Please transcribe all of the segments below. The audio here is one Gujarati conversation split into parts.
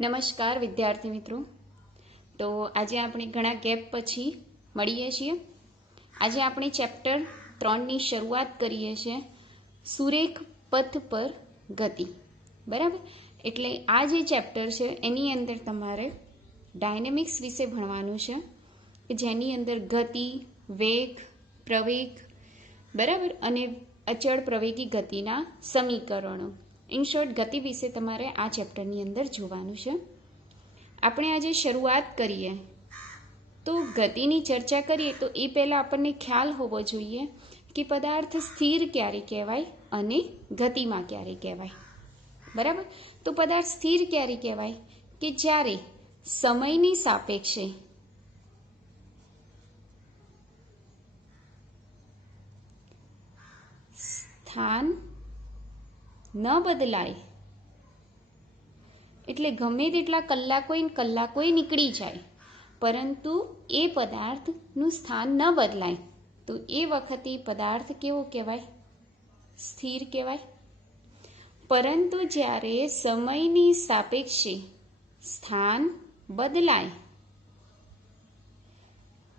નમસ્કાર વિદ્યાર્થી મિત્રો. તો આજે આપણે ઘણા ગેપ પછી મળીએ છીએ. આજે આપણે ચેપ્ટર 3ની શરૂઆત કરીએ છીએ, સુરેખ પથ પર ગતિ. બરાબર, એટલે આ જે ચેપ્ટર છે એની અંદર તમારે ડાયનેમિક્સ વિશે ભણવાનું છે, કે જેની અંદર ગતિ, વેગ, પ્રવેગ, બરાબર, અને અચળ પ્રવેગી ગતિના સમીકરણો, ઇન શોર્ટ ગતિ વિશે તમારે આ ચેપ્ટરની અંદર જોવાનું છે. આપણે આજે શરૂઆત કરીએ તો ગતિની ચર્ચા કરીએ તો એ પહેલાં આપણને ખ્યાલ હોવો જોઈએ કે પદાર્થ સ્થિર ક્યારે કહેવાય અને ગતિમાં ક્યારે કહેવાય. બરાબર, તો પદાર્થ સ્થિર ક્યારે કહેવાય કે જ્યારે સમયની સાપેક્ષે સ્થાન ન બદલાય, એટલે ગમે તેટલા કલાકોએ નીકળી જાય પરંતુ એ પદાર્થનું સ્થાન ન બદલાય, તો એ વખતે પદાર્થ કેવો કહેવાય? સ્થિર કહેવાય. પરંતુ જ્યારે સમયની સાપેક્ષે સ્થાન બદલાય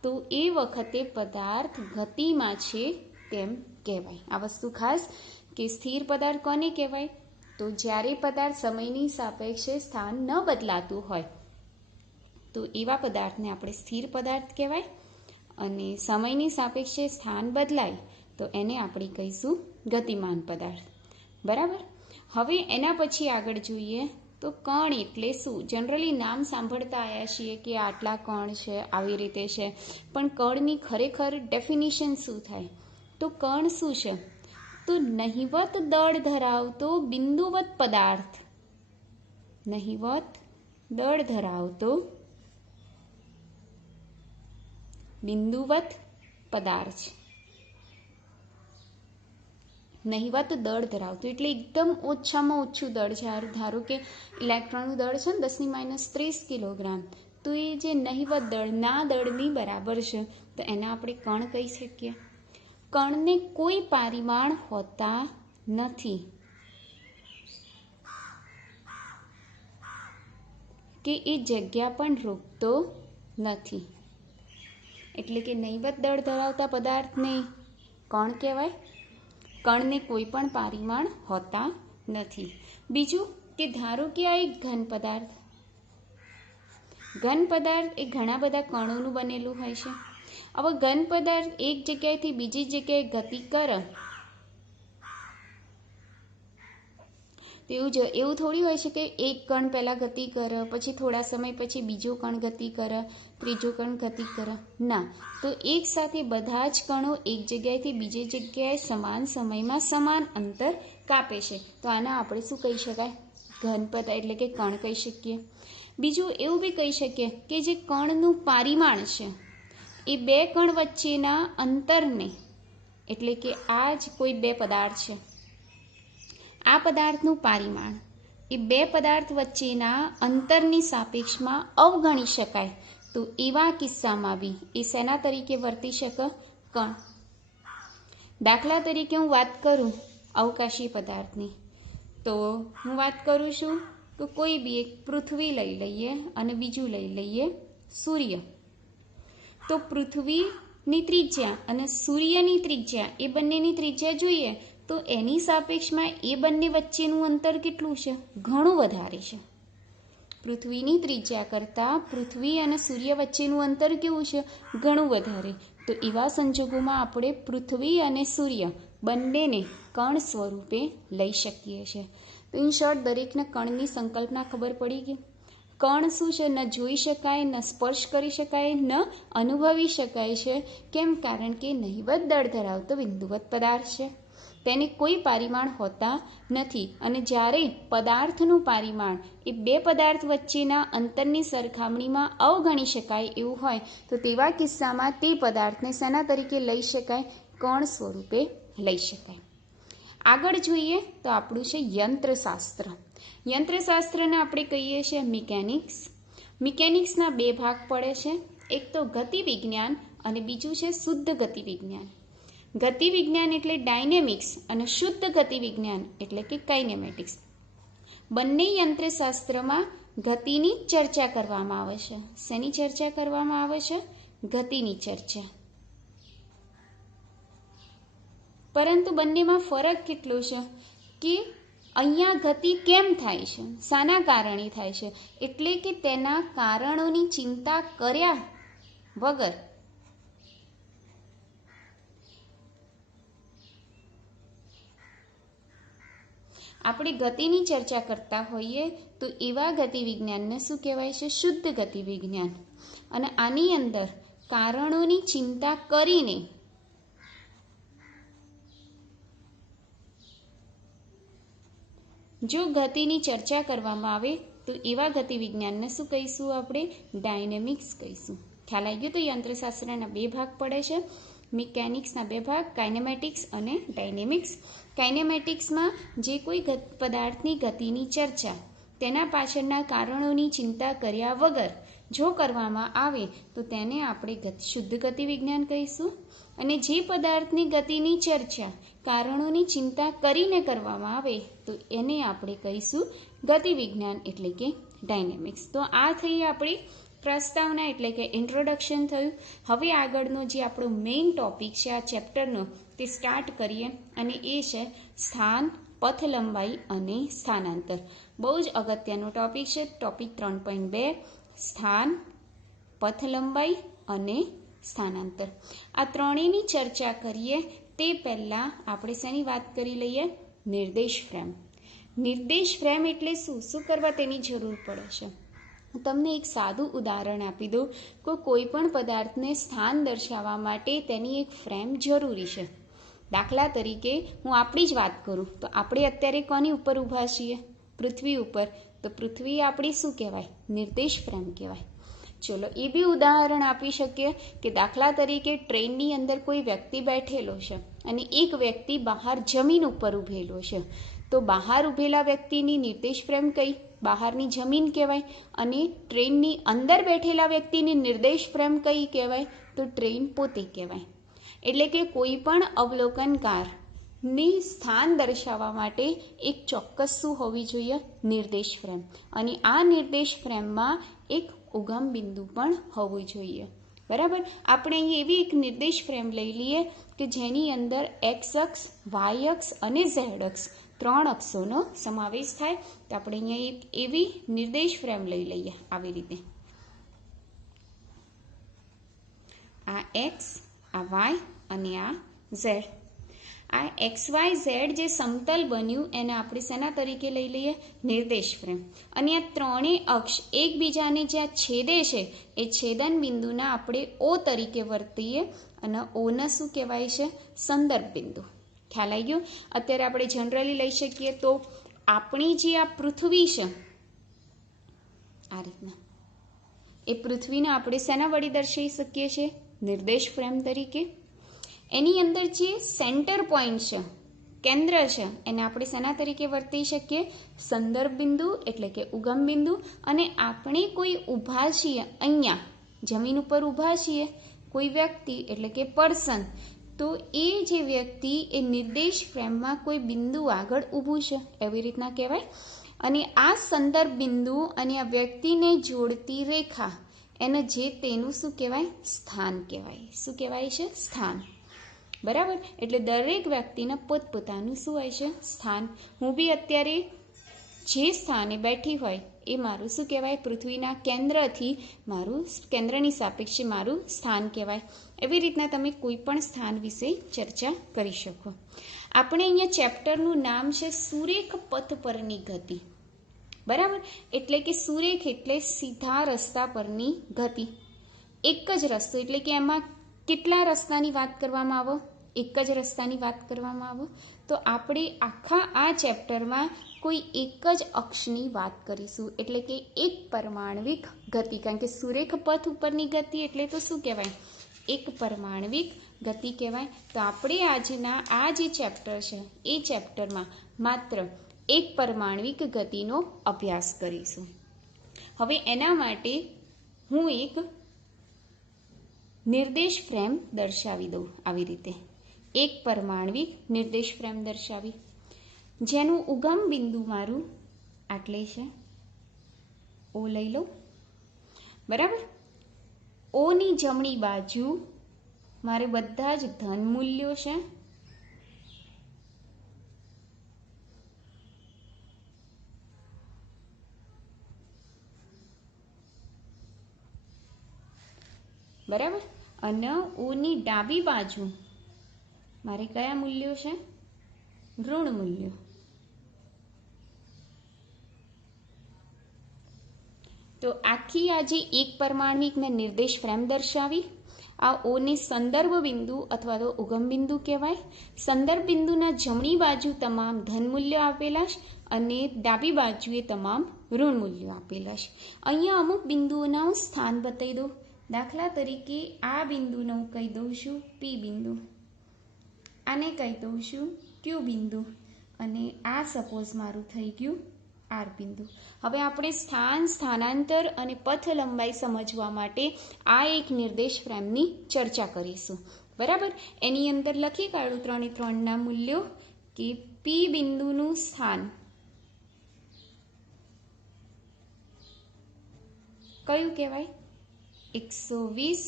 તો એ વખતે પદાર્થ ગતિમાં છે તેમ કહેવાય. આ વસ્તુ ખાસ કે સ્થિર પદાર્થ કોને કહેવાય? તો જ્યારે પદાર્થ સમયની સાપેક્ષે સ્થાન ન બદલાતું હોય તો એવા પદાર્થને આપણે સ્થિર પદાર્થ કહેવાય, અને સમયની સાપેક્ષે સ્થાન બદલાય તો એને આપણે કહીશું ગતિમાન પદાર્થ. બરાબર, હવે એના પછી આગળ જોઈએ તો કણ એટલે શું? જનરલી નામ સાંભળતા આવ્યા છીએ કે આટલા કણ છે, આવી રીતે છે, પણ કણની ખરેખર ડેફિનિશન શું થાય? તો કણ શું છે? તો નહિવત દળ ધરાવતો બિંદુવત પદાર્થ, નહિવત દળ ધરાવતો બિંદુવત પદાર્થ. નહિવત દળ ધરાવતું એટલે એકદમ ઓછામાં ઓછું દળ છે. ધારો કે ઇલેક્ટ્રોનનું દળ છે ને 10⁻³ કિલોગ્રામ, તો એ જે નહિવત દળ ના દળની બરાબર છે, તો એને આપણે કણ કહી શકીએ. કણને કોઈ પરિમાણ હોતા નથી કે એ જગ્યા પણ રોકતો નથી, એટલે કે નહિવત દળ ધરાવતા પદાર્થને કણ કહેવાય. કણને કોઈ પણ પરિમાણ હોતા નથી. બીજું કે ધારો કે આ એક ઘન પદાર્થ એ ઘણા બધા કણોનું બનેલું હોય છે. હવે ઘન પદાર્થ એક જગ્યાએથી બીજી જગ્યાએ ગતિ કરે તો એવું થોડી હોય છે કે એક કણ પહેલાં ગતિ કરે, પછી થોડા સમય પછી બીજો કણ ગતિ કરે, ત્રીજો કણ ગતિ કરે. ના, તો એક સાથે બધા જ કણો એક જગ્યાએથી બીજી જગ્યાએ સમાન સમયમાં સમાન અંતર કાપે છે, તો આના આપણે શું કહી શકાય? ઘન પદાર્થ એટલે કે કણ કહી શકીએ. બીજું એવું બી કહી શકીએ કે જે કણનું પરિમાણ છે એ બે કણ વચ્ચેના અંતરને, એટલે કે આ જ કોઈ બે પદાર્થ છે, આ પદાર્થનું પરિમાણ એ બે પદાર્થ વચ્ચેના અંતરની સાપેક્ષમાં અવગણી શકાય, તો એવા કિસ્સામાં બી એ શેના તરીકે વર્તી શકે? કણ. દાખલા તરીકે હું વાત કરું અવકાશી પદાર્થની, તો હું વાત કરું છું તો કોઈ બી એક પૃથ્વી લઈ લઈએ અને બીજું લઈ લઈએ સૂર્ય. તો પૃથ્વીની ત્રિજ્યા અને સૂર્યની ત્રિજ્યા, એ બંનેની ત્રિજ્યા જોઈએ તો એની સાપેક્ષમાં એ બંને વચ્ચેનું અંતર કેટલું છે? ઘણું વધારે છે. પૃથ્વીની ત્રિજ્યા કરતાં પૃથ્વી અને સૂર્ય વચ્ચેનું અંતર કેવું છે? ઘણું વધારે. તો એવા સંજોગોમાં આપણે પૃથ્વી અને સૂર્ય બંનેને કણ સ્વરૂપે લઈ શકીએ છીએ. તો ઇન શોર્ટ દરેકને કણની સંકલ્પના ખબર પડી ગઈ. કણ શું છે? ન જોઈ શકાય, ન સ્પર્શ કરી શકાય, ન અનુભવી શકાય છે. કેમ? કારણ કે નહિવત દળ ધરાવતો બિંદુવત પદાર્થ છે, તેને કોઈ પરિમાણ હોતા નથી. અને જ્યારે પદાર્થનું પરિમાણ એ બે પદાર્થ વચ્ચેના અંતરની સરખામણીમાં અવગણી શકાય એવું હોય, તો તેવા કિસ્સામાં તે પદાર્થને શેના તરીકે લઈ શકાય? કણ સ્વરૂપે લઈ શકાય. આગળ જોઈએ તો આપણું છે યંત્રશાસ્ત્ર. યંત્રશાસ્ત્રને આપણે કહીએ છીએ મિકેનિક્સ. મિકેનિક્સના બે ભાગ પડે છે, એક તો ગતિ વિજ્ઞાન અને બીજું છે શુદ્ધ ગતિ વિજ્ઞાન. ગતિ વિજ્ઞાન એટલે ડાયનેમિક્સ અને શુદ્ધ ગતિ વિજ્ઞાન એટલે કે કાઇનેમેટિક્સ. બંને યંત્રશાસ્ત્રમાં ગતિની ચર્ચા કરવામાં આવે છે. શેની ચર્ચા કરવામાં આવે છે? ગતિની ચર્ચા. પરંતુ બંનેમાં ફરક કેટલો છે કે અહીંયા ગતિ કેમ થાય છે, શાના કારણે થાય છે, એટલે કે તેના કારણોની ચિંતા કર્યા વગર આપણે ગતિની ચર્ચા કરતા હોઈએ તો એવા ગતિ વિજ્ઞાનને શું કહેવાય છે? શુદ્ધ ગતિ વિજ્ઞાન. અને આની અંદર કારણોની ચિંતા કરીને જો ગતિની ચર્ચા કરવામાં આવે તો એવા ગતિ વિજ્ઞાનને શું કહીશું? આપણે ડાયનેમિક્સ કહીશું. ખ્યાલ આવી ગયો? તો યંત્રશાસ્ત્રના બે ભાગ પડે છે. મિકેનિક્સના બે ભાગ, કાઇનેમેટિક્સ અને ડાયનેમિક્સ. કાઇનેમેટિક્સમાં જે કોઈ પદાર્થની ગતિની ચર્ચા તેના પાછળના કારણોની ચિંતા કર્યા વગર જો કરવામાં આવે તો તેને આપણે શુદ્ધ ગતિ વિજ્ઞાન કહીશું. અને જે પદાર્થની ગતિની ચર્ચા કારણોની ચિંતા કરીને કરવામાં આવે તો એને આપણે કહીશું ગતિ વિજ્ઞાન એટલે કે ડાયનેમિક્સ. તો આ થઈ આપણી પ્રસ્તાવના એટલે કે ઇન્ટ્રોડક્શન થયું. હવે આગળનો જે આપણો મેઇન ટોપિક છે આ ચેપ્ટરનો તે સ્ટાર્ટ કરીએ અને એ છે સ્થાન, પથ લંબાઈ અને સ્થાનાંતર. બહુ જ અગત્યનો ટોપિક છે. ટોપિક 3.2 સ્થાન, પથ લંબાઈ અને સ્થાનાંતર. આ ત્રણેયની ચર્ચા કરીએ તે પહેલાં આપણે શેની વાત કરી લઈએ? નિર્દેશ ફ્રેમ. નિર્દેશ ફ્રેમ એટલે શું? શું કરવા તેની જરૂર પડે છે? હું તમને એક સાદું ઉદાહરણ આપી દઉં કે કોઈ પણ પદાર્થને સ્થાન દર્શાવવા માટે તેની એક ફ્રેમ જરૂરી છે. દાખલા તરીકે હું આપણી જ વાત કરું તો આપણે અત્યારે કોની ઉપર ઊભા છીએ? પૃથ્વી ઉપર. તો પૃથ્વી આપણી શું કહેવાય? નિર્દેશ ફ્રેમ કહેવાય. ચલો એ બી ઉદાહરણ આપી શકીએ કે દાખલા તરીકે ટ્રેનની અંદર કોઈ વ્યક્તિ બેઠેલો છે અને એક વ્યક્તિ બહાર જમીન ઉપર ઊભેલો છે. તો બહાર ઊભેલા વ્યક્તિની નિર્દેશ ફ્રેમ કઈ? બહારની જમીન કહેવાય. અને ટ્રેનની અંદર બેઠેલા વ્યક્તિની નિર્દેશ ફ્રેમ કઈ કહેવાય? તો ટ્રેન પોતે કહેવાય. એટલે કે કોઈ પણ અવલોકનકારની સ્થાન દર્શાવવા માટે એક ચોક્કસ શું હોવી જોઈએ? નિર્દેશ ફ્રેમ. અને આ નિર્દેશ ફ્રેમમાં એક ઉગમ બિંદુ પણ હોવું જોઈએ. બરાબર. આપણે અહીં એવી એક નિર્દેશ ફ્રેમ લઈ લઈએ કે જેની અંદર એક્સ અક્ષ, વાય અક્ષ અને ઝેડ અક્ષ 3 અક્ષોનો સમાવેશ થાય. તો આપણે અહીંયા એક એવી નિર્દેશ ફ્રેમ લઈ લઈએ આવી રીતે. આ એક્સ, આ વાય અને આ ઝેડ. આ એક્સ વાય ઝેડ જે સમતલ બન્યું એને આપણે શેના તરીકે લઈ લઈએ? નિર્દેશ ફ્રેમ. અને આ ત્રણેય અક્ષ એકબીજાને જ્યાં છેદે છે એ છેદન બિંદુના આપણે ઓ તરીકે વર્તીએ અને ઓને શું કહેવાય છે? સંદર્ભ બિંદુ. ખ્યાલ આવી ગયો? અત્યારે આપણે જનરલી લઈ શકીએ તો આપણી જે આ પૃથ્વી છે આ રીતના, એ પૃથ્વીને આપણે શેના વડે દર્શાવી શકીએ છીએ? નિર્દેશ ફ્રેમ તરીકે. એની અંદર જે સેન્ટર પોઈન્ટ છે, કેન્દ્ર છે, એને આપણે શેના તરીકે વર્તી શકીએ? સંદર્ભ બિંદુ એટલે કે ઉગમ બિંદુ. અને આપણે કોઈ ઊભા છીએ અહીંયા જમીન ઉપર ઊભા છીએ કોઈ વ્યક્તિ એટલે કે પર્સન, તો એ જે વ્યક્તિ એ નિર્દેશ ફ્રેમમાં કોઈ બિંદુ આગળ ઊભું છે એવી રીતના કહેવાય. અને આ સંદર્ભ બિંદુ અને આ વ્યક્તિને જોડતી રેખા એને જે તેનું શું કહેવાય? સ્થાન કહેવાય. શું કહેવાય છે? સ્થાન. બરાબર. એટલે દરેક વ્યક્તિના પોતપોતાનું શું હોય છે? સ્થાન. હું બી અત્યારે જે સ્થાને બેઠી હોય એ મારું શું કહેવાય? પૃથ્વીના કેન્દ્રથી મારું કેન્દ્રની સાપેક્ષે મારું સ્થાન કહેવાય. એવી રીતના તમે કોઈ પણ સ્થાન વિશે ચર્ચા કરી શકો. આપણે અહીંયા ચેપ્ટરનું નામ છે સુરેખ પથ પરની ગતિ. બરાબર. એટલે કે સુરેખ એટલે સીધા રસ્તા પરની ગતિ. એક જ રસ્તો એટલે કે એમાં કેટલા રસ્તાની વાત કરવામાં આવે? એક જ રસ્તાની વાત કરવામાં આવે. તો આપણે આખા આ ચેપ્ટરમાં કોઈ એક જ અક્ષની વાત કરીશું એટલે કે એક પરમાણવિક ગતિ. કારણ કે સુરેખ પથ ઉપરની ગતિ એટલે તો શું કહેવાય? એક પરમાણવિક ગતિ કહેવાય. તો આપણે આજના આ જે ચેપ્ટર છે એ ચેપ્ટરમાં માત્ર એક પરમાણવિક ગતિનો અભ્યાસ કરીશું. હવે એના માટે હું એક નિર્દેશ ફ્રેમ દર્શાવી દઉં આવી રીતે. એક પરમાણવિક નિર્દેશ ફ્રેમ દર્શાવી જેનું ઉગમ બિંદુ મારું આટલે છે, ઓ લઈ લો, બરાબર. ઓની જમણી બાજુ મારે બધા જ ધન મૂલ્યો છે, બરાબર. અને ઓની ડાબી બાજુ મારે કયા મૂલ્યો છે? ઋણ મૂલ્યો. તો આખી આ જે એક પરમાણ્વિક મેં નિર્દેશ ફ્રેમ દર્શાવી, આ ઓને સંદર્ભ બિંદુ અથવા તો ઉગમ બિંદુ કહેવાય. સંદર્ભ બિંદુના જમણી બાજુ તમામ ધન મૂલ્યો આપેલા છે અને ડાબી બાજુએ તમામ ઋણ મૂલ્યો આપેલા છે. અહીંયા અમુક બિંદુઓના હું સ્થાન બતાવી દઉં. દાખલા તરીકે આ બિંદુને હું કહી દઉં છું પી બિંદુ, આને કહી દઉં છું ક્યુ બિંદુ, અને આ સપોઝ મારું થઈ ગયું આર બિંદુ. હવે આપણે સ્થાન, સ્થાનાંતર અને પથ લંબાઈ સમજવા માટે આ એક નિર્દેશ ફ્રેમની ચર્ચા કરીશું, બરાબર. એની અંદર લખી કાઢું 3 એ 3ના મૂલ્યો કે પી બિંદુનું સ્થાન કયું કહેવાય? 120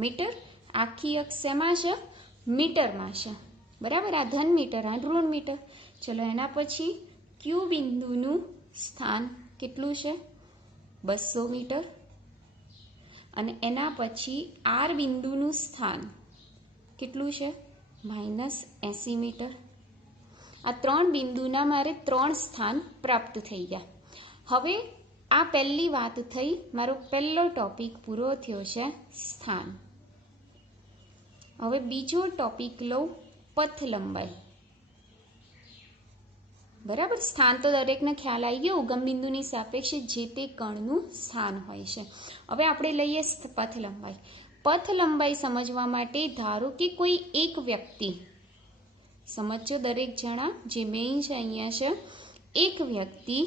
મીટર. આખી અક્ષ શેમાં છે? મીટરમાં છે, બરાબર. આ ધન મીટર, આ ઋણ મીટર. ચલો એના પછી ક્યુ બિંદુનું સ્થાન કેટલું છે? 200 મીટર. અને એના પછી આર બિંદુનું સ્થાન કેટલું છે? -80 મીટર. આ 3 બિંદુના મારે 3 સ્થાન પ્રાપ્ત થઈ ગયા. હવે આ પહેલી વાત થઈ, મારો પહેલો ટોપિક પૂરો થયો છે સ્થાન. હવે બીજો ટોપિક લઉં, પથ લંબાઈ, બરાબર. સ્થાન તો દરેકને ખ્યાલ આવી ગયો, ઉગમ બિંદુની સાપેક્ષે જે તે કણનું સ્થાન હોય છે. હવે આપણે લઈએ પથ લંબાઈ. પથ લંબાઈ સમજવા માટે ધારો કે કોઈ એક વ્યક્તિ, સમજો દરેક જણા, જે મેઇન છે અહીંયા છે, એક વ્યક્તિ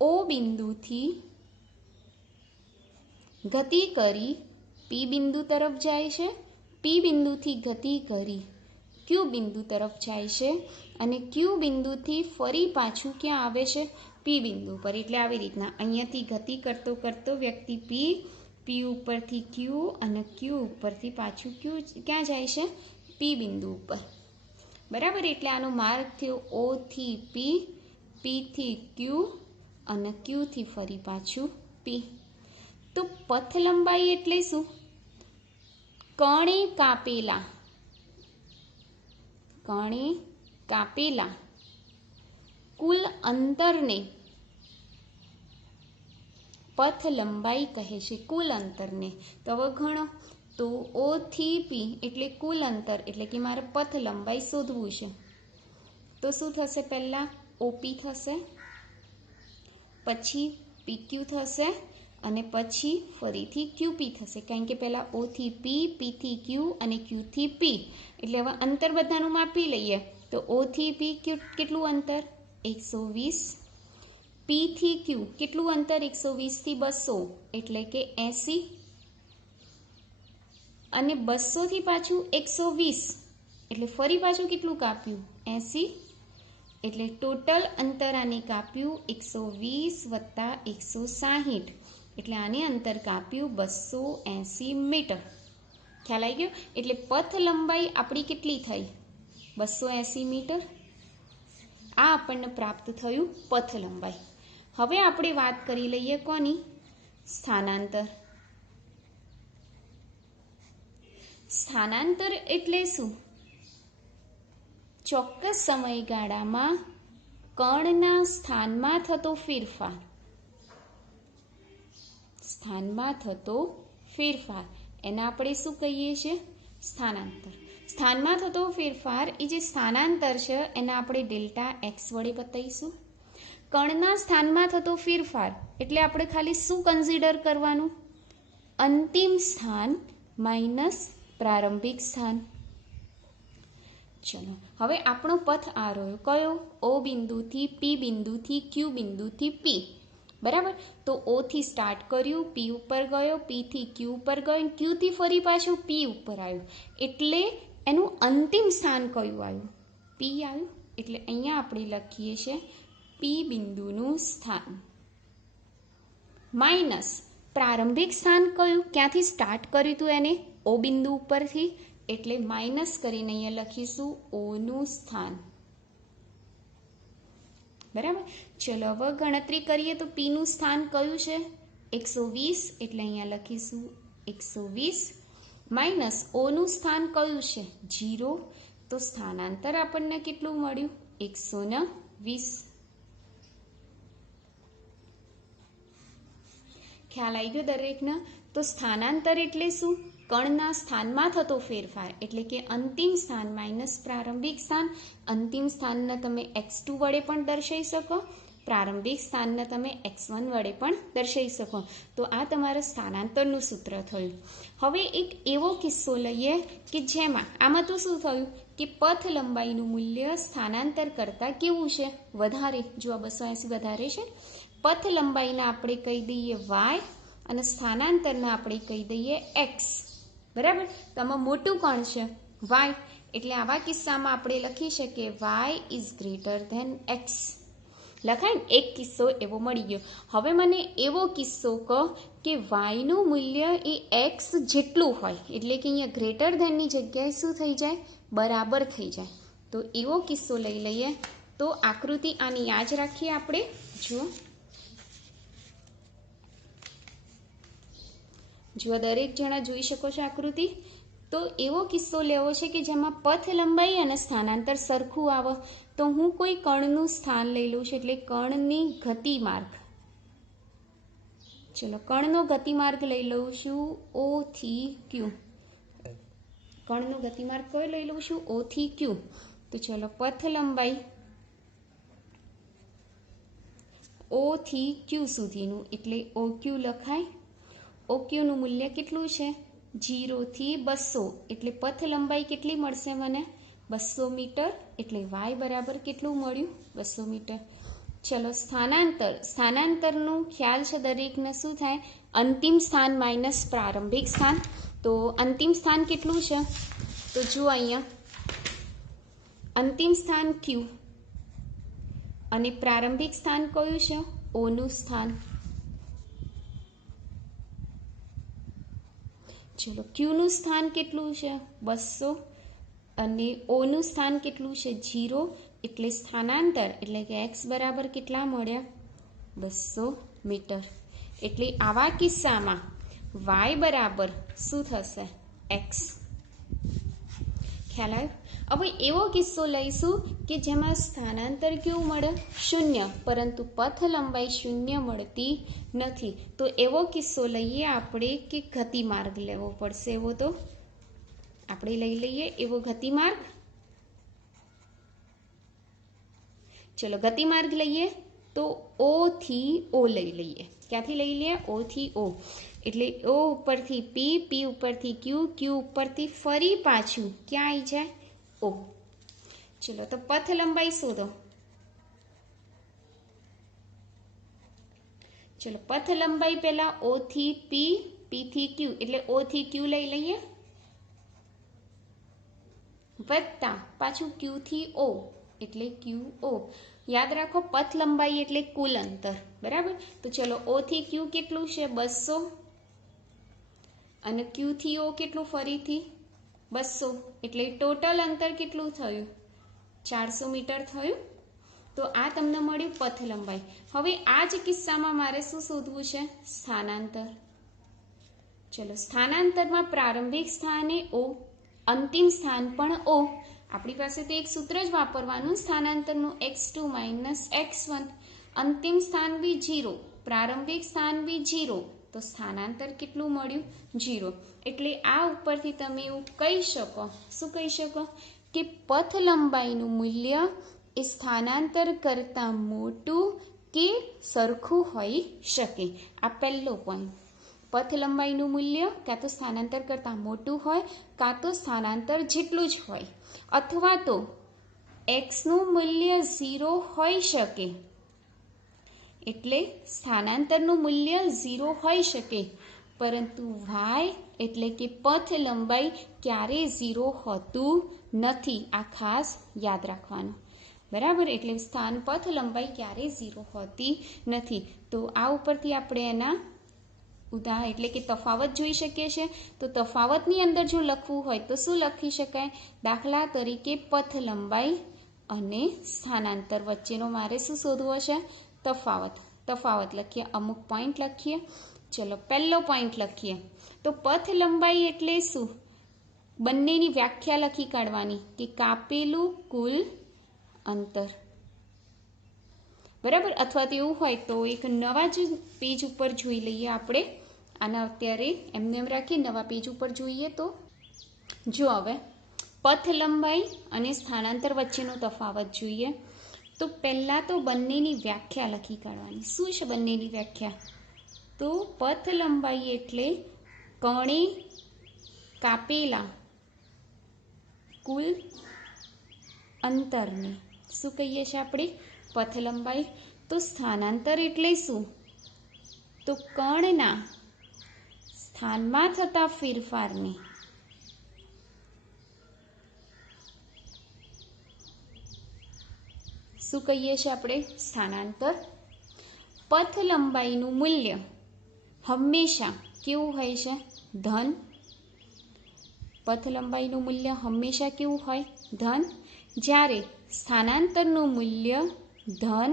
ઓ બિંદુથી ગતિ કરી પી બિંદુ તરફ જાય છે, પી બિંદુથી ગતિ કરી ક્યુ બિંદુ તરફ જાય છે, અને ક્યુ બિંદુથી ફરી પાછું ક્યાં આવે છે? પી બિંદુ પર. એટલે આવી રીતના અહીંયાથી ગતિ કરતો કરતો વ્યક્તિ પી, પી ઉપરથી ક્યુ અને ક્યુ ઉપરથી પાછું ક્યાં જાય છે? પી બિંદુ ઉપર, બરાબર. એટલે આનો માર્ગ થયો ઓ થી પી, પી થી ક્યુ અને ક્યુ થી ફરી પાછું પી. તો પથ લંબાઈ એટલે શું? કણે કાપેલા કુલ અંતરને પથ લંબાઈ કહે છે, કુલ અંતરને. તો હવે ગણો, તો ઓ થી પી એટલે કુલ અંતર, એટલે કે મારે પથ લંબાઈ શોધવું છે. તો શું થશે? પહેલાં ઓપી થશે, પછી પીક્યુ થશે, અને પછી ફરીથી ક્યુપી થશે, કારણ કે પહેલાં ઓ થી પી, પી થી ક્યુ અને ક્યુ થી પી. એટલે હવે અંતર બધાનું માપી લઈએ. તો ઓ થી પી કેટલું અંતર? 120. પી થી ક્યુ કેટલું અંતર? 120 થી 200 એટલે કે 80. અને 200 થી પાછું 120 એટલે ફરી પાછું કેટલું કાપ્યું? 80. એટલે ટોટલ અંતર આને કાપ્યું 120 વત્તા 160, એટલે આને અંતર કાપ્યું 280 મીટર. ખ્યાલ આવી ગયો? એટલે પથ લંબાઈ આપણી કેટલી થઈ? 280 મીટર. આ આપણને પ્રાપ્ત થયું પથ લંબાઈ. હવે આપણે વાત કરી લઈએ કોની? સ્થાનાંતર. સ્થાનાંતર એટલે શું? ચોક્કસ સમયગાળામાં કણના સ્થાનમાં થતો ફેરફાર. સ્થાનમાં થતો ફેરફાર એને આપણે શું કહીએ છીએ? સ્થાનાંતર. સ્થાનમાં થતો ફેરફાર એ જે સ્થાનાંતર છે એને આપણે ડેલ્ટા એક્સ વડે બતાવીશું. કણના સ્થાનમાં થતો ફેરફાર એટલે આપણે ખાલી શું કન્સિડર કરવાનું? અંતિમ સ્થાન માઇનસ પ્રારંભિક સ્થાન. ચલો હવે આપણો પથ આ રહ્યો કયો? ઓ બિંદુથી પી બિંદુથી ક્યુ બિંદુથી પી, બરાબર. તો ઓ થી સ્ટાર્ટ કર્યું, પી ઉપર ગયો, પી થી ક્યુ ઉપર ગયો, ક્યુ થી ફરી પાછું પી ઉપર આવ્યું. એટલે એનું અંતિમ સ્થાન કયું આવ્યું? પી આવ્યું. એટલે અહીંયા આપણે લખીએ છીએ પી બિંદુનું સ્થાન. માઇનસ પ્રારંભિક સ્થાન કયું, ક્યાંથી સ્ટાર્ટ કર્યું હતું એને, ઓ બિંદુ ઉપરથી, એટલે માઇનસ કરીને અહીંયા લખીશું ઓનું સ્થાન. બરાબર. ચલો હવે ગણતરી કરીએ તો પીનું સ્થાન કયું છે, 120, એટલે અહીંયા લખીશું 120 માઇનસ ઓનું સ્થાન કયું છે 0, તો સ્થાનાંતર આપણને કેટલું મળ્યું 120. ખ્યાલ આવી ગયો દરેકને? તો સ્થાનાંતર એટલે શું, કણના સ્થાનમાં થતો ફેરફાર, એટલે કે અંતિમ સ્થાન માઇનસ પ્રારંભિક સ્થાન. અંતિમ સ્થાનને તમે x2 વડે પણ દર્શાવી શકો, પ્રારંભિક સ્થાનને તમે x1 વડે પણ દર્શાવી શકો. તો આ તમારા સ્થાનાંતરનું સૂત્ર થયું. હવે એક એવો કિસ્સો લઈએ કે જેમાં આમાં તો શું થયું કે પથ લંબાઈનું મૂલ્ય સ્થાનાંતર કરતાં કેવું છે, વધારે. જો આ 280 વધારે છે, પથ લંબાઈને આપણે કહી દઈએ y અને સ્થાનાંતરને આપણે કહી દઈએ x. બરાબર. તો આમાં મોટું કોણ છે, y, એટલે આવા કિસ્સામાં આપણે લખી શકીએ y is greater than x. લખાય ને, એક કિસ્સો એવો મળી ગયો. હવે મને એવો કિસ્સો કહો કે y નું મૂલ્ય એ x જેટલું હોય, એટલે કે અહીંયા ગ્રેટર ધેનની જગ્યાએ શું થઈ જાય, બરાબર થઈ જાય. તો એવો કિસ્સો લઈ લઈએ. તો આકૃતિ આની યાદ રાખીએ આપણે. જો દરેક જણા જોઈ શકો છો આકૃતિ. તો એવો કિસ્સો લેવો છે કે જેમાં પથ લંબાઈ અને સ્થાનાંતર સરખું આવે. તો હું કોઈ કણનું સ્થાન લઈ લઉં છું, એટલે કણની ગતિમાર્ગ. ચલો કણનો ગતિમાર્ગ લઈ લઉં છું O થી Q. કણનો ગતિમાર્ગ કયો લઈ લઉં છું, O થી Q. તો ચલો પથ લંબાઈ O થી Q સુધીનું, એટલે OQ લખાય. OQ નું મૂલ્ય કેટલું છે, 0 થી 200, એટલે પથ લંબાઈ કેટલી મળશે મને, 200 મીટર. એટલે y બરાબર કેટલું મળ્યું, 200 મીટર. ચલો સ્થાનાંતર. સ્થાનાંતરનું ખ્યાલ છે દરેકને, શું થાય, અંતિમ સ્થાન માઇનસ પ્રારંભિક સ્થાન. તો અંતિમ સ્થાન કેટલું છે, તો જુઓ અહીંયા અંતિમ સ્થાન Q અને પ્રારંભિક સ્થાન કયું છે, O નું સ્થાન. ચલો Q નું સ્થાન કેટલું છે, 200, અને O નું સ્થાન કેટલું છે, 0. એટલે સ્થાનાંતર એટલે કે x બરાબર કેટલા મળ્યા, 200 મીટર. એટલે આવા કિસ્સામાં y બરાબર શું થશે, x. ખ્યાલ આવ્યો? હવે એવો કિસ્સો લઈશું કે જેમાં સ્થાનાંતર કેવું મળે, 0, પરંતુ પથ લંબાઈ 0 મળતી નથી. તો એવો કિસ્સો લઈએ આપણે કે ગતિમાર્ગ લેવો પડશે. એવો તો આપણે લઈ લઈએ એવો ગતિમાર્ગ. ચલો ગતિમાર્ગ લઈએ તો O થી O લઈ લઈએ. ક્યાંથી લઈ લઈએ, O થી O. એટલે O ઉપરથી P, P ઉપરથી Q, Q ઉપરથી ફરી પાછું ક્યાં આવી જાય, O. ચલો તો પથ લંબાઈ શોધો. ચલો પથ લંબાઈ પહેલા O થી P, P થી Q, એટલે O થી Q લઈ લઈએ, વત્તા પાછું Q થી O, એટલે QO. યાદ રાખો પથ લંબાઈ એટલે કુલ અંતર. બરાબર. તો ચલો O થી Q કેટલું છે, 200, અને Q થી O કેટલું ફરીથી 200, એટલે ટોટલ અંતર કેટલું થયું, 400 મીટર થયું. તો આ તમને મળ્યું પથ લંબાઈ. હવે આ જ કિસ્સામાં મારે શું શોધવું છે, સ્થાનાંતર. ચલો સ્થાનાંતરમાં પ્રારંભિક સ્થાને O, અંતિમ સ્થાન પણ O. આપણી પાસે તો એક સૂત્ર જ વાપરવાનું સ્થાનાંતરનું, x2 માઇનસ x1. અંતિમ સ્થાન બી 0, પ્રારંભિક સ્થાન બી 0, તો સ્થાનાંતર કેટલું મળ્યું, 0. એટલે આ ઉપરથી તમે એવું કહી શકો, શું કહી શકો, કે પથ લંબાઈનું મૂલ્ય એ સ્થાનાંતર કરતાં મોટું કે સરખું હોઈ શકે. આ પહેલો પોઈન્ટ. પથ લંબાઈનું મૂલ્ય કાં તો સ્થાનાંતર કરતાં મોટું હોય, કાં તો સ્થાનાંતર જેટલું જ હોય, અથવા તો xનું મૂલ્ય 0 હોઈ શકે. એટલે સ્થાનાંતરનું મૂલ્ય 0 હોઈ શકે, પરંતુ y એટલે કે પથ લંબાઈ ક્યારેય 0 હોતું નથી. આ ખાસ યાદ રાખવાનું. બરાબર. એટલે પથ લંબાઈ ક્યારેય 0 હોતી નથી. તો આ ઉપરથી આપણે એના ઉદાહરણ એટલે કે તફાવત જોઈ શકીએ છીએ. તો તફાવતની અંદર જો લખવું હોય તો શું લખી શકાય? દાખલા તરીકે પથ લંબાઈ અને સ્થાનાંતર વચ્ચેનો મારે શું શોધવો છે? તફાવત લખીએ, અમુક પોઈન્ટ લખીએ. ચલો પહેલો પોઈન્ટ લખીએ. તો પથ લંબાઈ એટલે શું? બંનેની વ્યાખ્યા લખી કાઢવાની કે કાપેલું કુલ અંતર, બરાબર. અથવા તો એવું હોય તો એક નવા જ પેજ ઉપર જોઈ લઈએ આપણે. આના અત્યારે એમ રાખીએ, નવા પેજ ઉપર જોઈએ. તો જો હવે પથ લંબાઈ અને સ્થાનાંતર વચ્ચેનો તફાવત જોઈએ. તો પહેલાં તો બંનેની વ્યાખ્યા લખી કાઢવાની. શું છે બંનેની વ્યાખ્યા? તો પથ લંબાઈ એટલે કણે કાપેલા કુલ અંતરને શું કહીએ છીએ આપણે? પથ લંબાઈ. તો સ્થાનાંતર એટલે શું? તો કણના સ્થાનમાં થતા ફેરફારને શું કહીએ છીએ આપણે? સ્થાનાંતર. પથ લંબાઈનું મૂલ્ય હંમેશા કેવું હોય છે? ધન. પથ લંબાઈનું મૂલ્ય હંમેશા કેવું હોય? ધન. જ્યારે સ્થાનાંતરનું મૂલ્ય ધન,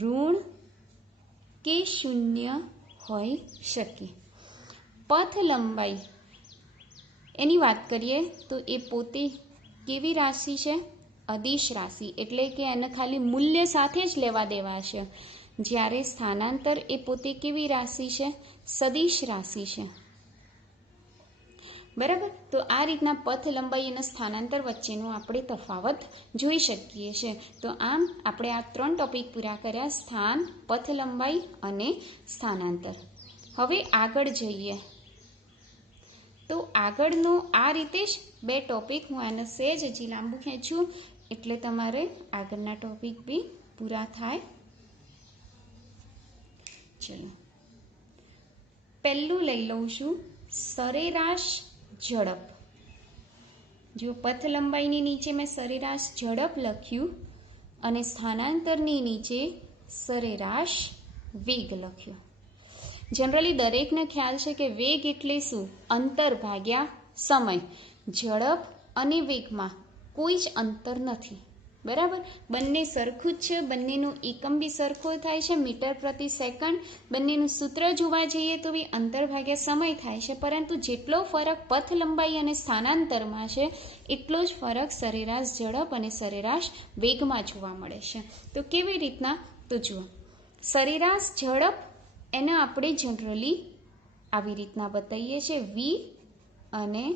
ઋણ કે શૂન્ય હોઈ શકે. પથ લંબાઈ એની વાત કરીએ તો એ પોતે કેવી રાશિ છે? અદિશ રાશિ, એટલે કે એને ખાલી મૂલ્ય સાથે જ લેવા દેવા છે. જ્યારે સ્થાનાંતર એ પોતે કેવી રાશિ છે? સદિશ રાશિ છે, બરાબર. તો આ રીતના પથ લંબાઈ અને સ્થાનાંતર વચ્ચેનો આપણે તફાવત જોઈ શકીએ છીએ. તો આમ આપણે આ 3 ટોપિક પૂરા કર્યા: સ્થાન, પથ લંબાઈ અને સ્થાનાંતર. હવે આગળ જઈએ. તો આગળનો આ રીતે જ 2 ટોપિક, હું આને સહેજ હજી લાંબુ ખેંચું એટલે તમારે આગળના ટોપિક બી પૂરા થાય. ચલો પહેલું લઈ લઉં છું, સરેરાશ ઝડપ. જો પથ લંબાઈની નીચે મેં સરેરાશ ઝડપ લખ્યું અને સ્થાનાંતરની નીચે સરેરાશ વેગ લખ્યો. જનરલી દરેકને ખ્યાલ છે કે વેગ એટલે શું? અંતર ભાગ્યા સમય. ઝડપ અને વેગમાં કોઈ જ અંતર નથી, બરાબર. બંને સરખું જ છે, બંનેનું એકમ બી સરખો થાય છે, મીટર પ્રતિ સેકન્ડ. બંનેનું સૂત્ર જોવા જઈએ તો બી અંતર ભાગ્યા સમય થાય છે, પરંતુ જેટલો ફરક પથ લંબાઈ અને સ્થાનાંતરમાં છે એટલો જ ફરક સરેરાશ ઝડપ અને સરેરાશ વેગમાં જોવા મળે છે. તો કેવી રીતના? તો જુઓ, સરેરાશ ઝડપ એને આપણે જનરલી આવી રીતના બતાવીએ છીએ, વી, અને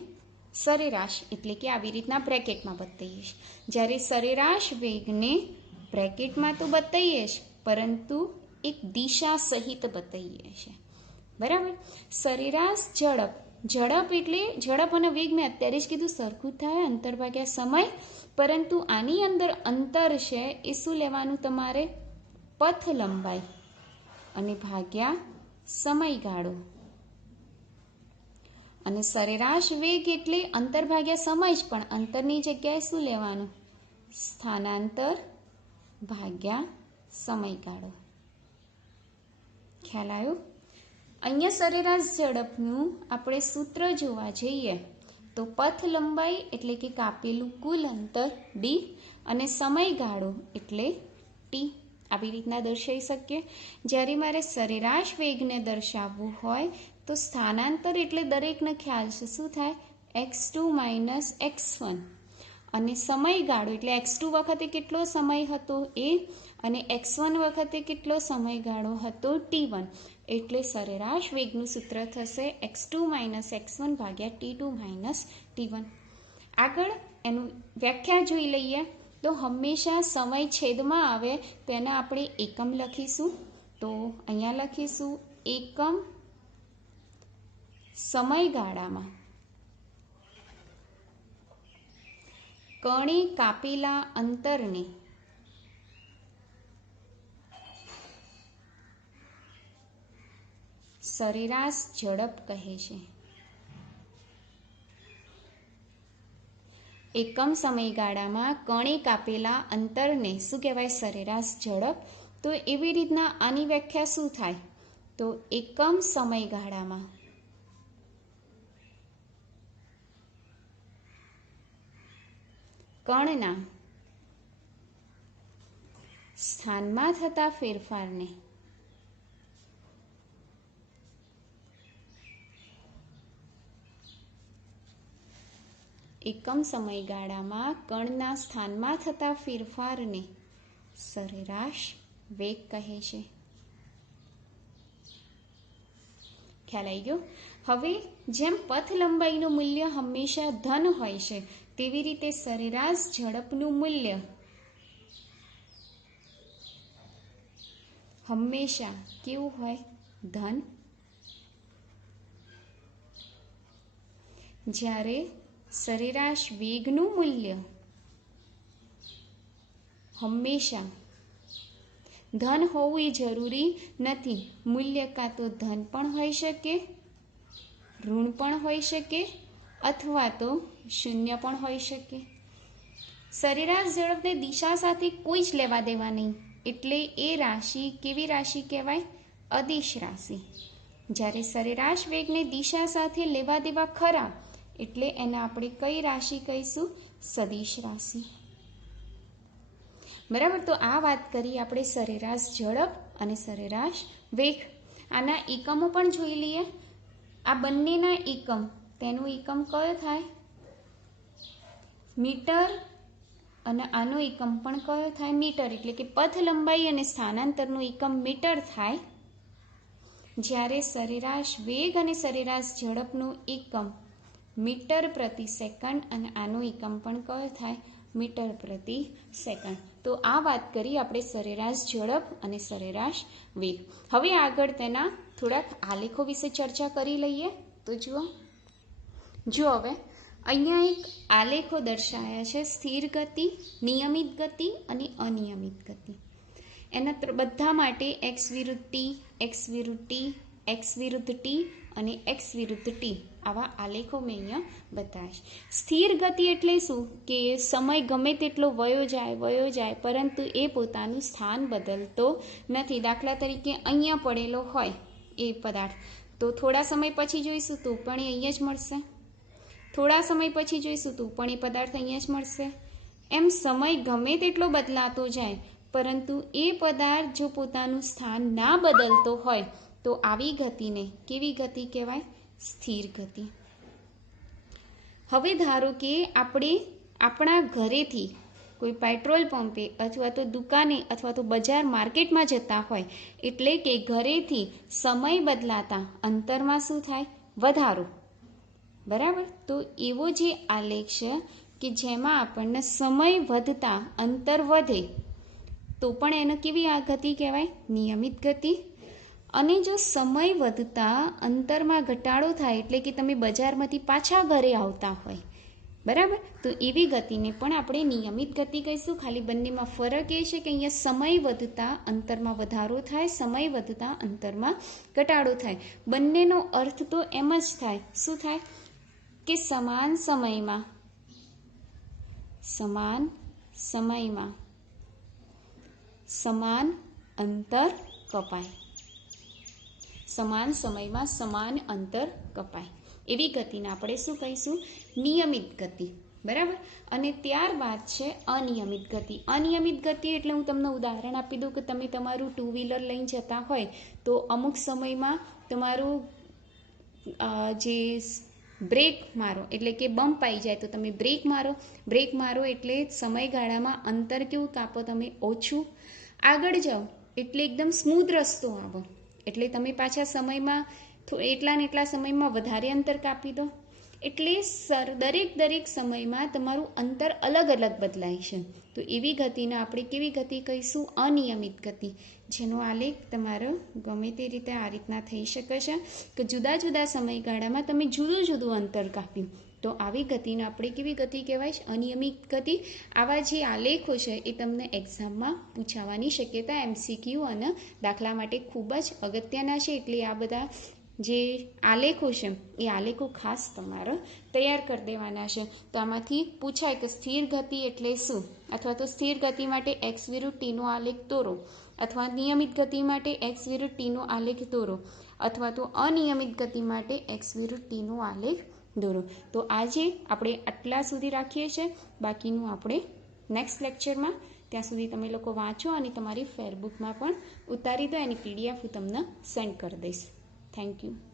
સરેરાશ એટલે કે આવી રીતના બ્રેકેટમાં બતાવીએ છીએ. જ્યારે સરેરાશ વેગને બ્રેકેટમાં તો બતાવીએ જ, પરંતુ એક દિશા સહિત બતાવીએ છીએ, બરાબર. સરેરાશ ઝડપ એટલે ઝડપ અને વેગ મેં અત્યારે જ કીધું સરખું થાય, અંતર ભાગ્યા સમય. પરંતુ આની અંદર અંતર છે એ શું લેવાનું તમારે? પથ લંબાઈ અને ભાગ્યા સમયગાળો. અને સરેરાશ વેગ એટલે અંતર ભાગ્યા સમય જ, પણ અંતરની જગ્યાએ શું લેવાનું? સ્થાનાંતર ભાગ્યા સમયગાળો. ખ્યાલ આવ્યો? અહીંયા સરેરાશ ઝડપનું આપણે સૂત્ર જોવા જઈએ તો પથ લંબાઈ એટલે કે કાપેલું કુલ અંતર ડી, અને સમયગાળો એટલે ટી. આવી રીતના દર્શાવી શકીએ. જ્યારે મારે સરેરાશ વેગને દર્શાવવું હોય તો સ્થાનાંતર એટલે દરેકને ખ્યાલ છે શું થાય? x2 - x1. અને સમયગાળો એટલે x2 વખતે કેટલો સમય હતો એ, અને x1 વખતે કેટલો સમયગાળો હતો t1. એટલે સરેરાશ વેગનું સૂત્ર થશે x2 - x1 ભાગ્યા t2 - t1. આગળ એનું વ્યાખ્યા જોઈ લઈએ. તો હંમેશા સમય છેદમાં આવે તો એના આપણે એકમ લખીશું. તો અહીંયા લખીશું એકમ સમયગાળામાં કણે કાપેલા અંતરને સરેરાશ ઝડપ કહે છે. એકમ સમયગાળામાં કણે કાપેલા અંતરને શું કહેવાય? સરેરાશ ઝડપ તો એવી રીતના આની વ્યાખ્યા શું થાય? તો એકમ સમયગાળામાં કણના સ્થાનમાં થતા ફેરફારને એકમ સમયગાળામાં કણના સ્થાનમાં થતા ફેરફારને સરેરાશ વેગ કહે છે. ખ્યાલ આવી ગયો? હવે જેમ પથ લંબાઈનું મૂલ્ય હંમેશા ધન હોય છે, તેવી રીતે સરેરાશ ઝડપનું મૂલ્ય હંમેશા કેવું હોય? ધન. જ્યારે સરેરાશ વેગનું મૂલ્ય હંમેશા ધન હોવું એ જરૂરી નથી. મૂલ્ય કાં તો ધન પણ હોઈ શકે, ઋણ પણ હોઈ શકે, અથવા તો શૂન્ય પણ હોઈ શકે. સરેરાશ ઝડપને દિશા સાથે કોઈ જ લેવા દેવા નહીં, એટલે એ રાશિ કેવી રાશિ કહેવાય? અદિશ રાશિ. જ્યારે સરેરાશ વેગને દિશા સાથે લેવા દેવા ખરા, એટલે એને આપણે કઈ રાશિ કહીશું? સદિશ રાશિ. બરાબર. તો આ વાત કરી આપણે સરેરાશ ઝડપ અને સરેરાશ વેગ. આના એકમો પણ જોઈ લઈએ. આ બંનેના એકમ, તેનો એકમ કયો થાય? મીટર. અને આનો એકમ પણ કયો થાય? મીટર. એટલે કે પથ લંબાઈ અને સ્થાનાંતરનો એકમ મીટર થાય. જ્યારે સરેરાશ વેગ અને સરેરાશ ઝડપનો એકમ મીટર પ્રતિ સેકન્ડ અને આનો એકમ પણ કયો થાય? મીટર પ્રતિ સેકન્ડ. તો આ વાત કરી આપણે સરેરાશ ઝડપ અને સરેરાશ વેગ. હવે આગળ તેના થોડાક આલેખો વિશે ચર્ચા કરી લઈએ. તો જુઓ હવે અહીંયા એક આલેખો દર્શાયા છે: સ્થિર ગતિ, નિયમિત ગતિ અને અનિયમિત ગતિ. એના બધા માટે એક્સ વિરુદ્ધ ટી, એક્સ વિરુદ્ધ ટી, એક્સ વિરુદ્ધ ટી અને એક્સ વિરુદ્ધ ટી આવા આલેખો મેં અહીંયા બતાવ્યા છે. સ્થિર ગતિ એટલે શું? કે સમય ગમે તેટલો વયો જાય, પરંતુ એ પોતાનું સ્થાન બદલતો નથી. દાખલા તરીકે અહીંયા પડેલો હોય એ પદાર્થ, તો થોડા સમય પછી જોઈશું તો પણ એ અહીંયા જ મળશે. થોડા સમય પછી જોઈશું તો પણ એ પદાર્થ અહીંયા જ મળશે. એમ સમય ગમે તેટલો બદલાતો જાય, પરંતુ એ પદાર્થ જો પોતાનું સ્થાન ના બદલતો હોય, તો આવી ગતિને કેવી ગતિ કહેવાય? સ્થિર ગતિ. હવે ધારો કે આપણે આપણા ઘરેથી કોઈ પેટ્રોલ પંપે અથવા તો દુકાને અથવા તો બજાર માર્કેટમાં જતા હોય, એટલે કે ઘરેથી સમય બદલાતા અંતરમાં શું થાય? વધારો. બરાબર. તો એવો જે આલેખ છે કે જેમાં આપણને સમય વધતા અંતર વધે, તો પણ એને કેવી આ ગતિ કહેવાય? નિયમિત ગતિ. અને જો સમય વધતા અંતરમાં ઘટાડો થાય, એટલે કે તમે બજારમાંથી પાછા ઘરે આવતા હોય, બરાબર, તો એવી ગતિને પણ આપણે નિયમિત ગતિ કહીશું. ખાલી બંનેમાં ફરક એ છે કે અહીંયા સમય વધતા અંતરમાં વધારો થાય, સમય વધતા અંતરમાં ઘટાડો થાય. બંનેનો અર્થ તો એમ જ થાય. શું થાય? કે સમાન સમયમાં સમાન અંતર કપાય. સમાન સમયમાં સમાન અંતર કપાય. એવી ગતિને આપણે શું કહીશું? નિયમિત ગતિ. બરાબર. અને ત્યારબાદ છે અનિયમિત ગતિ. અનિયમિત ગતિ એટલે હું તમને ઉદાહરણ આપી દઉં કે તમે તમારું 2 વ્હીલર લઈને જતા હોય, તો અમુક સમયમાં તમારું જે બ્રેક મારો એટલે કે બમ્પ આવી જાય, તો તમે બ્રેક મારો એટલે સમયગાળામાં અંતર કેવું કાપો તમે? ઓછું. આગળ જાઓ એટલે એકદમ સ્મૂધ રસ્તો આવો, એટલે તમે પાછા સમયમાં એટલા ને એટલા સમયમાં વધારે અંતર કાપી દો. એટલે દરેક સમયમાં તમારું અંતર અલગ અલગ બદલાય છે. તો એવી ગતિને આપણે કેવી ગતિ કહીશું? અનિયમિત ગતિ. જેનો આલેખ તમારો ગમે તે રીતે આ રીતના થઈ શકે છે કે જુદા જુદા સમયગાળામાં તમે જુદું અંતર કાપ્યું, તો આવી ગતિને આપણે કેવી ગતિ કહેવાય? અનિયમિત ગતિ. આવા જે આલેખો છે એ તમને એક્ઝામમાં પૂછાવાની શક્યતા MCQ અને દાખલા માટે ખૂબ જ અગત્યના છે. એટલે આ બધા જે આલેખો છે એ આલેખો ખાસ તમારે તૈયાર કરી દેવાના છે. તો આમાંથી પૂછાય કે સ્થિર ગતિ એટલે શું, અથવા તો સ્થિર ગતિ માટે એક્સ વિરુદ્ધ ટીનો આલેખ દોરો. અથવા નિયમિત ગતિ માટે એક્સ વિરુદ્ધ ટીનો આલેખ દોરો, અથવા તો અનિયમિત ગતિ માટે એક્સ વિરુદ્ધ ટીનો આલેખ દોરો. તો આજે આપણે આટલા સુધી રાખીએ છીએ. બાકીનું આપણે નેક્સ્ટ લેક્ચરમાં. ત્યાં સુધી તમે લોકો વાંચો અને તમારી ફેરબુકમાં પણ ઉતારી દો. એની PDF હું તમને સેન્ડ કરી દઈશ. Thank you.